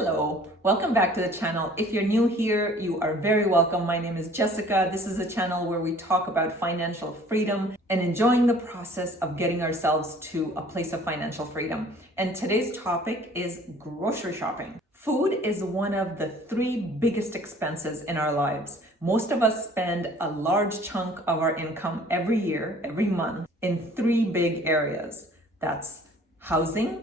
Hello, welcome back to the channel. If you're new here, you are very welcome. My name is Jessica. This is a channel where we talk about financial freedom and enjoying the process of getting ourselves to a place of financial freedom. And today's topic is grocery shopping. Food is one of the three biggest expenses in our lives. Most of us spend a large chunk of our income every year, every month, in three big areas. That's housing,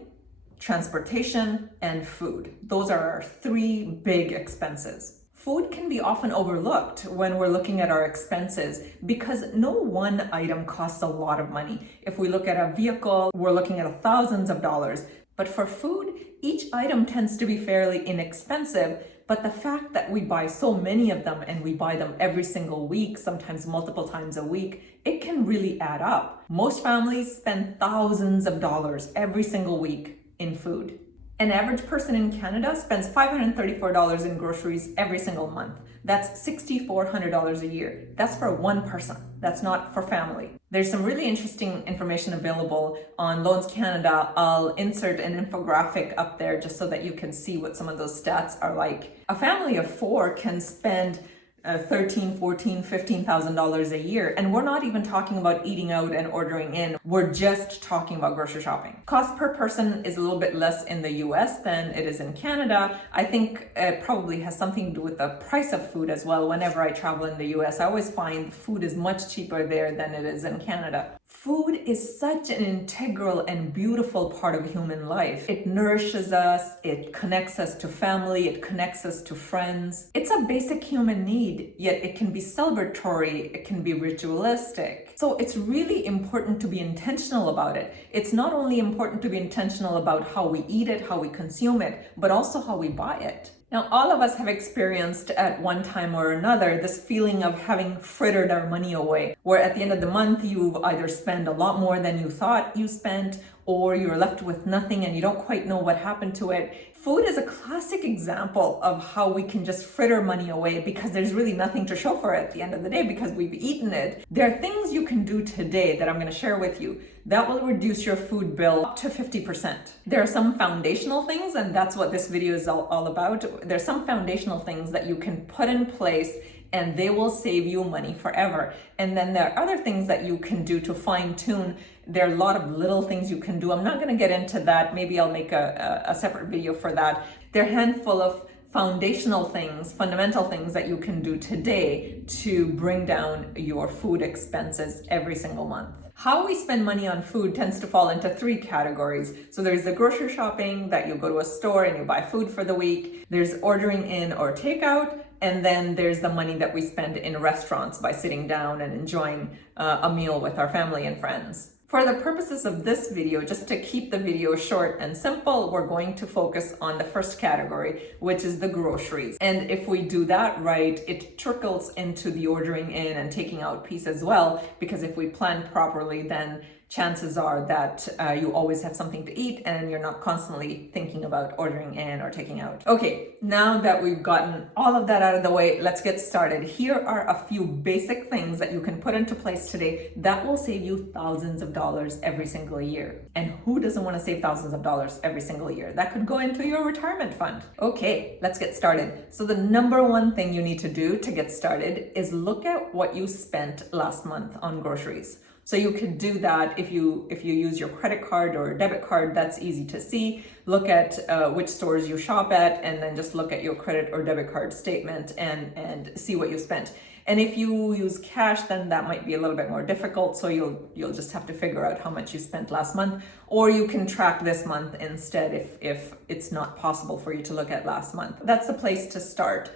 transportation, and food. Those are our three big expenses. Food can be often overlooked when we're looking at our expenses because no one item costs a lot of money. If we look at a vehicle, we're looking at thousands of dollars. But for food, each item tends to be fairly inexpensive, but the fact that we buy so many of them and we buy them every single week, sometimes multiple times a week, it can really add up. Most families spend thousands of dollars every single week in food. An average person in Canada spends $534 in groceries every single month. That's $6,400 a year. That's for one person. That's not for family. There's some really interesting information available on Loans Canada. I'll insert an infographic up there just so that you can see what some of those stats are like. A family of four can spend $13,000, $14,000, $15,000 a year. And we're not even talking about eating out and ordering in. We're just talking about grocery shopping. Cost per person is a little bit less in the US than it is in Canada. I think it probably has something to do with the price of food as well. Whenever I travel in the US, I always find food is much cheaper there than it is in Canada. Food is such an integral and beautiful part of human life. It nourishes us, it connects us to family, it connects us to friends. It's a basic human need, yet it can be celebratory, it can be ritualistic. So it's really important to be intentional about it. It's not only important to be intentional about how we eat it, how we consume it, but also how we buy it. Now, all of us have experienced at one time or another this feeling of having frittered our money away, where at the end of the month, you either spend a lot more than you thought you spent, or you're left with nothing and you don't quite know what happened to it. Food is a classic example of how we can just fritter money away because there's really nothing to show for it at the end of the day because we've eaten it. There are things you can do today that I'm going to share with you that will reduce your food bill up to 50%. There are some foundational things, and that's what this video is all about. There's some foundational things that you can put in place and they will save you money forever. And then there are other things that you can do to fine tune. There are a lot of little things you can do. I'm not going to get into that. Maybe I'll make a separate video for that. There are a handful of foundational things, fundamental things that you can do today to bring down your food expenses every single month. How we spend money on food tends to fall into three categories. So there's the grocery shopping that you go to a store and you buy food for the week. There's ordering in or takeout. And then there's the money that we spend in restaurants by sitting down and enjoying a meal with our family and friends. For the purposes of this video, just to keep the video short and simple, we're going to focus on the first category, which is the groceries. And if we do that right, it trickles into the ordering in and taking out piece as well, because if we plan properly, then chances are that you always have something to eat and you're not constantly thinking about ordering in or taking out. Okay, now that we've gotten all of that out of the way, let's get started. Here are a few basic things that you can put into place today that will save you thousands of dollars every single year. And who doesn't want to save thousands of dollars every single year? That could go into your retirement fund. Okay, let's get started. So the number one thing you need to do to get started is look at what you spent last month on groceries. So you could do that if you use your credit card or debit card. That's easy to see. Look at which stores you shop at, and then just look at your credit or debit card statement and see what you spent. And if you use cash, then that might be a little bit more difficult. So you'll just have to figure out how much you spent last month, or you can track this month instead if it's not possible for you to look at last month. That's the place to start.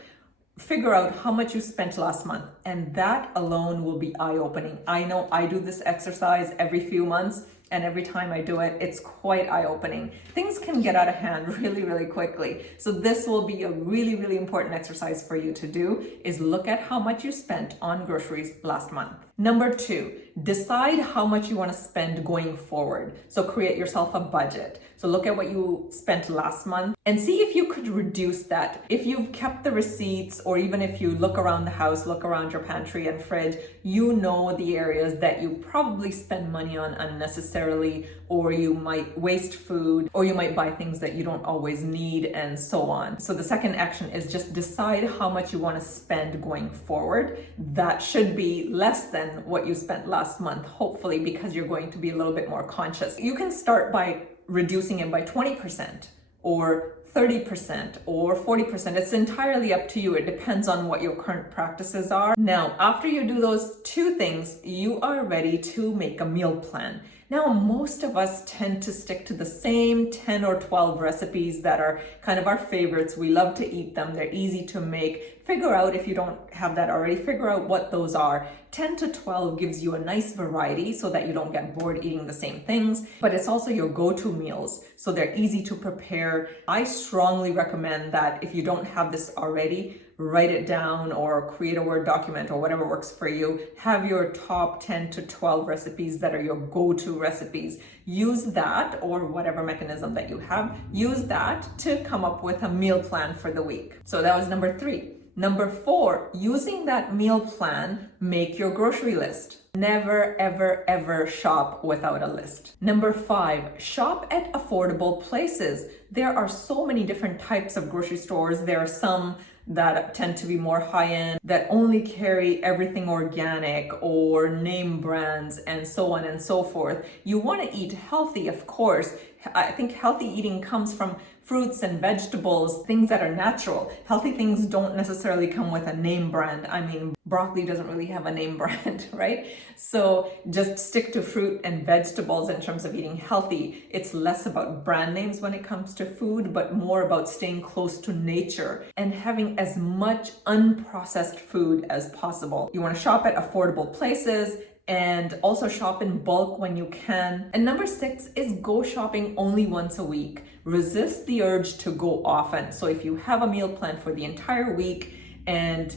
Figure out how much you spent last month, and that alone will be eye-opening. I know I do this exercise every few months, and every time I do it, it's quite eye-opening. Things can get out of hand really, really quickly. So this will be a really, really important exercise for you to do, is look at how much you spent on groceries last month. Number 2, decide how much you want to spend going forward. So create yourself a budget. So look at what you spent last month and see if you could reduce that. If you've kept the receipts, or even if you look around the house, look around your pantry and fridge, you know the areas that you probably spend money on unnecessarily, or you might waste food, or you might buy things that you don't always need, and so on. So the second action is just decide how much you want to spend going forward. That should be less than what you spent last month, hopefully, because you're going to be a little bit more conscious. You can start by reducing it by 20% or 30% or 40%. It's entirely up to you. It depends on what your current practices are. Now, after you do those 2 things, you are ready to make a meal plan. Now, most of us tend to stick to the same 10 or 12 recipes that are kind of our favorites. We love to eat them. They're easy to make. Figure out, if you don't have that already, figure out what those are. 10 to 12 gives you a nice variety so that you don't get bored eating the same things, but it's also your go-to meals, so they're easy to prepare. I strongly recommend that if you don't have this already, write it down or create a Word document or whatever works for you. Have your top 10 to 12 recipes that are your go-to recipes. Use that, or whatever mechanism that you have, use that to come up with a meal plan for the week. So that was number 3. Number 4, using that meal plan, make your grocery list. Never, ever, ever shop without a list. Number 5, shop at affordable places. There are so many different types of grocery stores. There are some that tend to be more high-end, that only carry everything organic or name brands and so on and so forth. You want to eat healthy, of course. I think healthy eating comes from fruits and vegetables, things that are natural. Healthy things don't necessarily come with a name brand. I mean, broccoli doesn't really have a name brand, right? So just stick to fruit and vegetables in terms of eating healthy. It's less about brand names when it comes to food, but more about staying close to nature and having as much unprocessed food as possible. You want to shop at affordable places, and also shop in bulk when you can. And number 6 is go shopping only once a week. Resist the urge to go often. So if you have a meal plan for the entire week and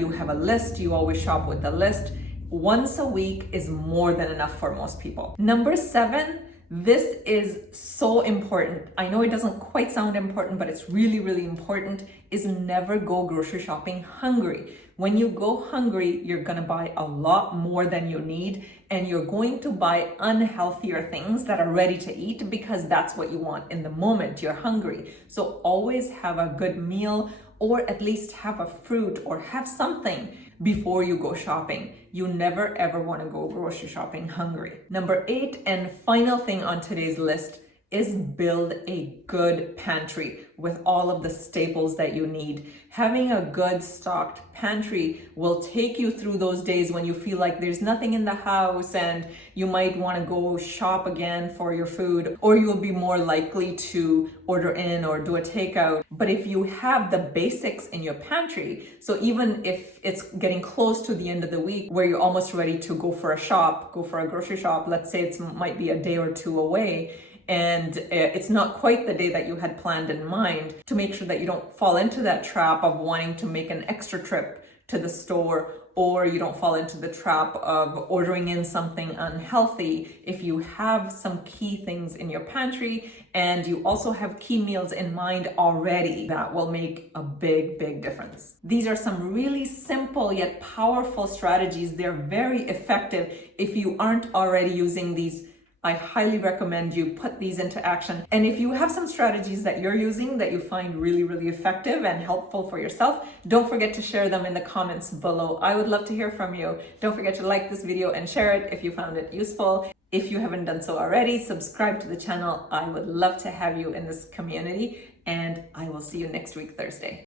you have a list, you always shop with the list. Once a week is more than enough for most people. Number 7, this is so important. I know it doesn't quite sound important, but it's really, really important, is never go grocery shopping hungry. When you go hungry, you're gonna buy a lot more than you need, and you're going to buy unhealthier things that are ready to eat because that's what you want in the moment you're hungry. So always have a good meal, or at least have a fruit or have something before you go shopping. You never ever want to go grocery shopping hungry. Number 8 and final thing on today's list is build a good pantry with all of the staples that you need. Having a good stocked pantry will take you through those days when you feel like there's nothing in the house and you might want to go shop again for your food, or you'll be more likely to order in or do a takeout. But if you have the basics in your pantry, so even if it's getting close to the end of the week where you're almost ready to go for a grocery shop, let's say it might be a day or 2 away, and it's not quite the day that you had planned in mind, to make sure that you don't fall into that trap of wanting to make an extra trip to the store, or you don't fall into the trap of ordering in something unhealthy. If you have some key things in your pantry and you also have key meals in mind already, that will make a big, big difference. These are some really simple yet powerful strategies. They're very effective. If you aren't already using these, I highly recommend you put these into action. And if you have some strategies that you're using that you find really, really effective and helpful for yourself, don't forget to share them in the comments below. I would love to hear from you. Don't forget to like this video and share it if you found it useful. If you haven't done so already, subscribe to the channel. I would love to have you in this community, and I will see you next week, Thursday.